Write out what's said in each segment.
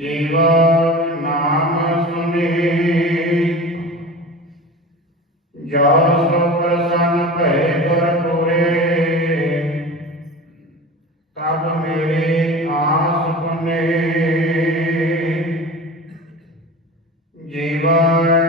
ਜੀਵਾ ਨਾਮ ਸੁਨੇ। ਜਾ ਸੋ ਪ੍ਰਸੰਨ ਭੈ ਗੁਰ ਪੂਰੇ ਤਬ ਮੇਰੇ ਆਸ ਪੁਨੇ। ਜੀਵਾ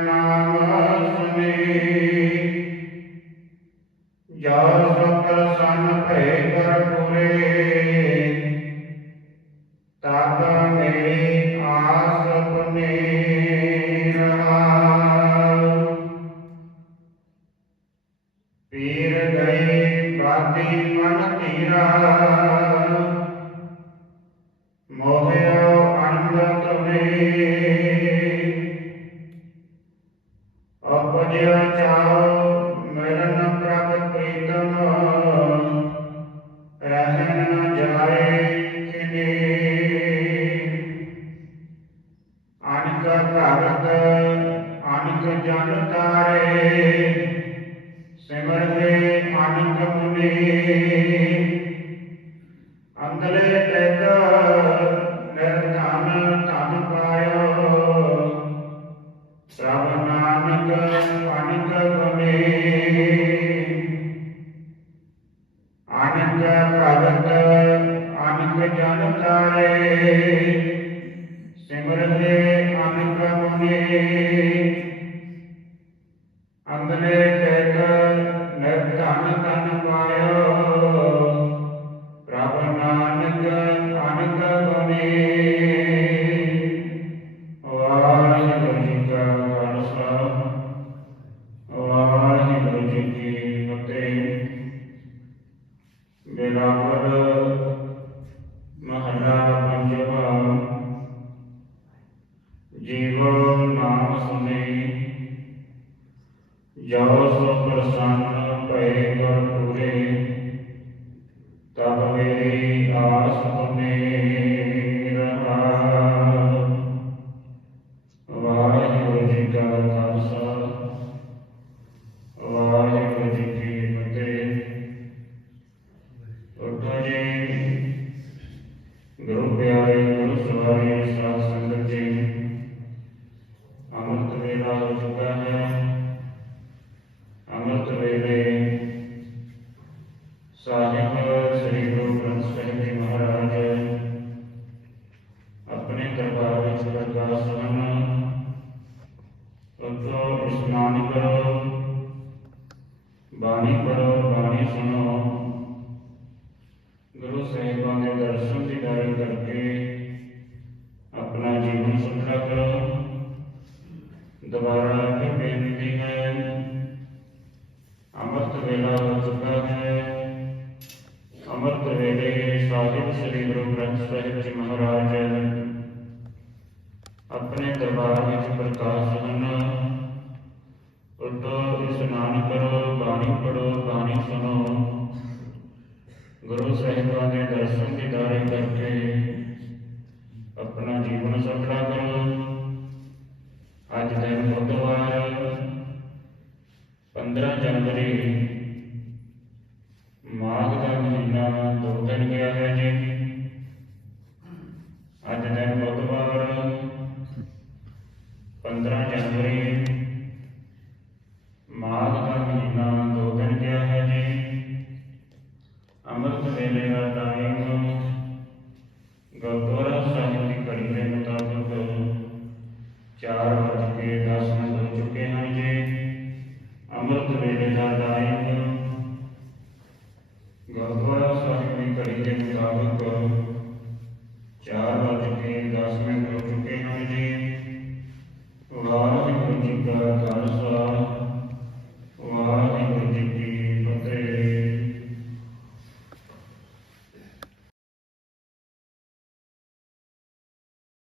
Mandira Chao. ਅਨਕ ਭਗਤ ਅਨਕ ਜਨ ਤਾਰੇ ਮਹਲਾ ਸੋ ਪ੍ਰਸੰਨ ਭਏ ਗੁਰ ਉਤੋਂ ਇਸ਼ਨਾਨ ਕਰੋ ਬਾਣੀ ਪੜੋ ਬਾਣੀ ਸੁਣੋ ਗੁਰੂ ਸਾਹਿਬਾਂ ਦੇ ਦਰਸ਼ਨ ਦੀਦਾਰ ਕਰਕੇ ਆਪਣਾ ਜੀਵਨ ਸੁਧਰਾ ਕਰੋ ਦੁਬਾਰਾ ਫਿਰ ਬੇਨਤੀ ਹੈ ਅੰਮ੍ਰਿਤ ਵੇਲਾ ਹੋ ਚੁੱਕਾ ਹੈ ਅੰਮ੍ਰਿਤ ਵੇਲੇ ਸਾਹਿਬ ਸ੍ਰੀ ਗੁਰੂ ਗ੍ਰੰਥ ਸਾਹਿਬ ਜੀ ਮਹਾਰਾਜ ਆਪਣੇ ਦਰਬਾਰ ਵਿੱਚ ਪ੍ਰਕਾਸ਼ ਸਾਹਿਬਾਂ ਦੇ ਦਰਸ਼ਨ ਦੀਦਾਰੇ ਕਰਕੇ ਆਪਣਾ ਜੀਵਨ ਸਫਲਾ ਕਰੋ। ਅੱਜ ਦਿਨ ਬੁੱਧਵਾਰ 15 ਜਨਵਰੀ, ਮਾਘ ਦਾ ਮਹੀਨਾ ਦੋ ਦਿਨ ਗਿਆ ਹੈ ਜੀ।